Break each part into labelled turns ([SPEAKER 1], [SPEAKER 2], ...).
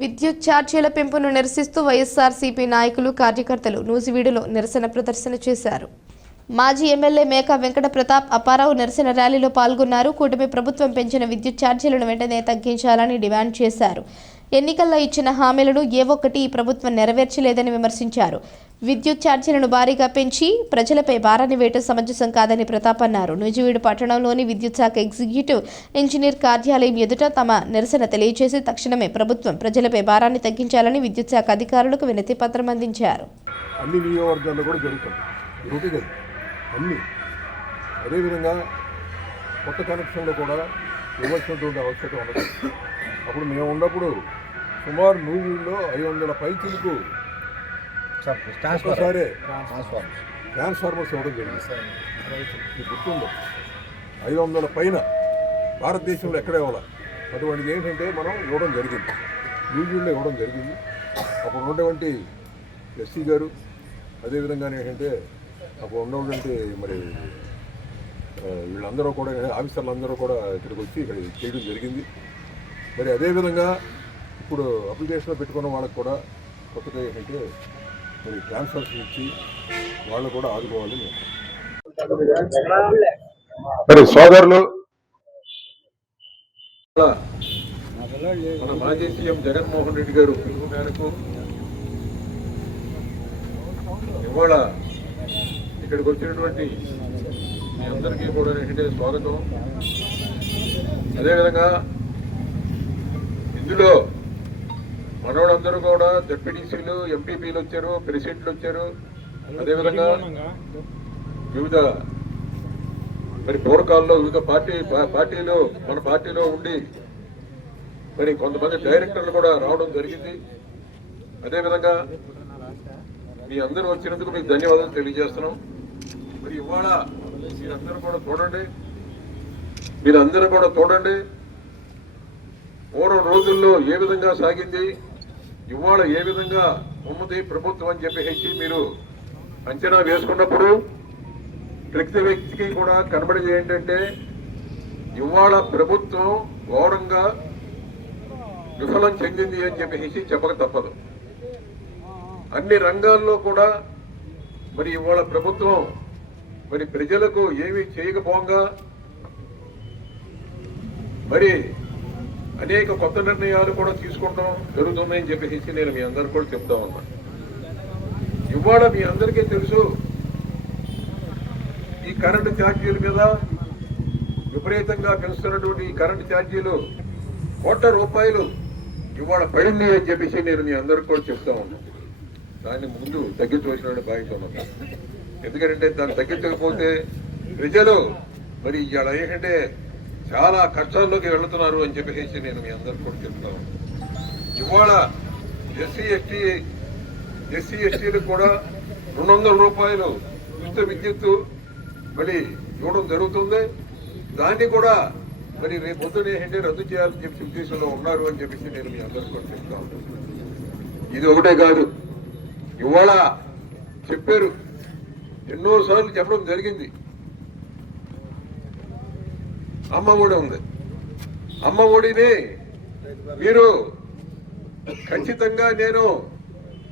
[SPEAKER 1] విద్యుత్ ఛార్జీల పెంపును నిరసిస్తూ వైఎస్ఆర్సీపీ నాయకులు కార్యకర్తలు నూజివీడులో నిరసన ప్రదర్శన చేశారు. మాజీ ఎమ్మెల్యే మేకా వెంకట ప్రతాప్ అప్పారావు నిరసన ర్యాలీలో పాల్గొన్నారు. కూటమి ప్రభుత్వం పెంచిన విద్యుత్ ఛార్జీలను వెంటనే తగ్గించాలని డిమాండ్ చేశారు. ఎన్నికల్లో ఇచ్చిన హామీలను ఏ ఒక్కటి ఈ ప్రభుత్వం నెరవేర్చలేదని విమర్శించారు. విద్యుత్ ఛార్జీలను భారీగా పెంచి ప్రజలపై భారాన్ని వేయటం సమంజసం కాదని ప్రతాప్ అన్నారు. నూజివీడు పట్టణంలోని విద్యుత్ శాఖ ఎగ్జిక్యూటివ్ ఇంజనీర్ కార్యాలయం ఎదుట తమ నిరసన తెలియజేసి తక్షణమే ప్రభుత్వం ప్రజలపై భారాన్ని తగ్గించాలని విద్యుత్ శాఖ అధికారులకు వినతి పత్రం అందించారు.
[SPEAKER 2] అన్ని నియోజకవర్గాల్లో కూడా జరుగుతుంది. అన్ని. అదేవిధంగా కొత్త కనెక్షన్లో కూడా ఇవ్వాల్సినటువంటి అవసరం ఉండదు అప్పుడు మేము ఉన్నప్పుడు సుమారు నూజిలో ఐదు వందల పైచీలకు ఒకసారి ట్రాన్స్ఫార్మర్స్ ఇవ్వడం జరిగింది. మీకు గుర్తుందో? ఐదు వందల పైన భారతదేశంలో ఎక్కడ ఇవ్వాలి? అటువంటిది ఏంటంటే మనం ఇవ్వడం జరిగింది. న్యూజిలాండ్లో ఇవ్వడం జరిగింది. అప్పుడు ఉన్నటువంటి ఎస్సీ గారు అదేవిధంగా ఏంటంటే అప్పుడు ఉన్నటువంటి మరి వీళ్ళందరూ కూడా ఆఫీసర్లు అందరూ కూడా ఇక్కడికి వచ్చి ఇక్కడ చేయడం జరిగింది. మరి అదేవిధంగా ఇప్పుడు అప్లికేషన్లో పెట్టుకున్న వాళ్ళకి కూడా కొత్తగా ఏంటంటే మరి ట్రాన్స్ఫర్స్ ఇచ్చి వాళ్ళు కూడా ఆదుకోవాలి మరి సోదరులు? మన మాజీ సీఎం జగన్మోహన్ రెడ్డి గారు పిలుపు మేరకు ఇవాళ ఇక్కడికి వచ్చినటువంటి మీ అందరికీ కూడా ఏంటంటే స్వాగతం. అదేవిధంగా ఇందులో మనోళ్ళందరూ కూడా జడ్పీటీసీలు ఎంపీపీలు వచ్చారు ప్రెసిడెంట్లు వచ్చారు. అదేవిధంగా వివిధ మరి పూర్వకాల్లో వివిధ పార్టీ పార్టీలు మన పార్టీలో ఉండి మరి కొంతమంది డైరెక్టర్లు కూడా రావడం జరిగింది. అదేవిధంగా మీ అందరూ వచ్చినందుకు మీకు ధన్యవాదాలు తెలియజేస్తున్నాం. మరి ఇవాళ మీరందరూ కూడా చూడండి. మీరందరూ కూడా చూడండి. పూర్వం రోజుల్లో ఏ విధంగా సాగింది? ఇవాళ ఏ విధంగా ఉన్నది ప్రభుత్వం అని చెప్పేసి మీరు అంచనా వేసుకున్నప్పుడు ప్రతి వ్యక్తికి కూడా కనబడేది ఏంటంటే ఇవాళ ప్రభుత్వం ఘోరంగా విఫలం చెందింది అని చెప్పేసి చెప్పక తప్పదు. అన్ని రంగాల్లో కూడా మరి ఇవాళ ప్రభుత్వం మరి ప్రజలకు ఏమి చేయకపోగా మరి అనేక కొత్త నిర్ణయాలు కూడా తీసుకుంటాం జరుగుతున్నాయని చెప్పేసి నేను మీ అందరు కూడా చెప్తా ఉన్నా. ఇవాళ మీ అందరికీ తెలుసు ఈ కరెంటు ఛార్జీల మీద విపరీతంగా పెంచుతున్నటువంటి ఈ కరెంటు ఛార్జీలు కోట్ల రూపాయలు ఇవాళ పడింది అని చెప్పేసి నేను మీ అందరికి కూడా చెప్తా ఉన్నాను దాన్ని ముందు తగ్గించవలసిన బాధ్యత ఎందుకంటే దాన్ని తగ్గించకపోతే ప్రజలు మరి ఇవాళ ఏంటంటే చాలా కష్టాల్లోకి వెళుతున్నారు అని చెప్పేసి నేను మీ అందరికి కూడా చెప్తాను. ఇవాళ ఎస్సీ ఎస్టీ ఎస్సీ ఎస్టీలకు కూడా రెండు వందల రూపాయలు ఉచిత విద్యుత్తు మరి ఇవ్వడం జరుగుతుంది. దాన్ని కూడా మరి రేపు పొద్దున ఏంటంటే రద్దు చేయాలని చెప్పి ఉద్దేశంలో ఉన్నారు అని చెప్పేసి నేను మీ అందరికీ కూడా చెప్తాను ఇది ఒకటే కాదు. ఇవాళ చెప్పారు. ఎన్నోసార్లు చెప్పడం జరిగింది. అమ్మ ఒడి ఉంది. అమ్మ ఒడిని మీరు ఖచ్చితంగా నేను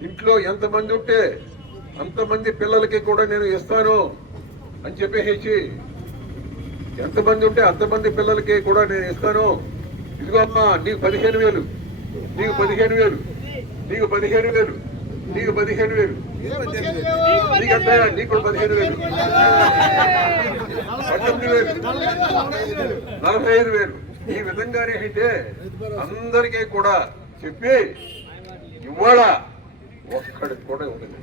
[SPEAKER 2] ఇంట్లో ఎంతమంది ఉంటే అంతమంది పిల్లలకి కూడా నేను ఇస్తాను అని చెప్పేసి ఎంతమంది ఉంటే అంతమంది పిల్లలకి కూడా నేను ఇస్తాను. ఇదిగో అమ్మా నీకు పదిహేను వేలు. నీకు పదిహేను వేలు. నీకు పదిహేను వేలు. నీకు పదిహేను వేలు. నీకు పదిహేను వేలు. పద్దెనిమిది వేలు. నలభై ఐదు వేలు. ఈ విధంగానే అయితే అందరికీ కూడా చెప్పి ఇవాళ ఒక్కడికి కూడా ఇవ్వలేదు.